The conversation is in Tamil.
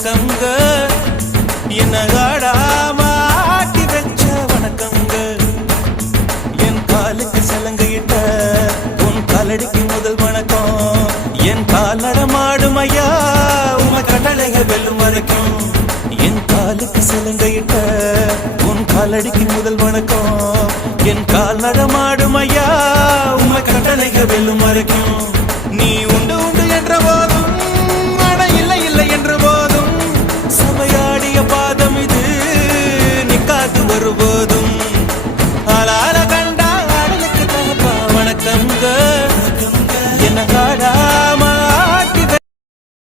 வணக்கங்க என்ன ஆடாம ஆட்டி வச்ச வணக்கங்க என் காலுக்கு சலங்கையிட்ட உன் காலடிக்கு முதல் வணக்கம் என் கால் நடமாடும் ஐயா உம கட்டளைகள் வெல்லும் வரைக்கும் என் காலுக்கு சலங்கையிட்ட உன் காலடிக்கு முதல் வணக்கம் என் கால் நடமாடும் ஐயா உம கட்டளைகள் வெல்லும் வரைக்கும்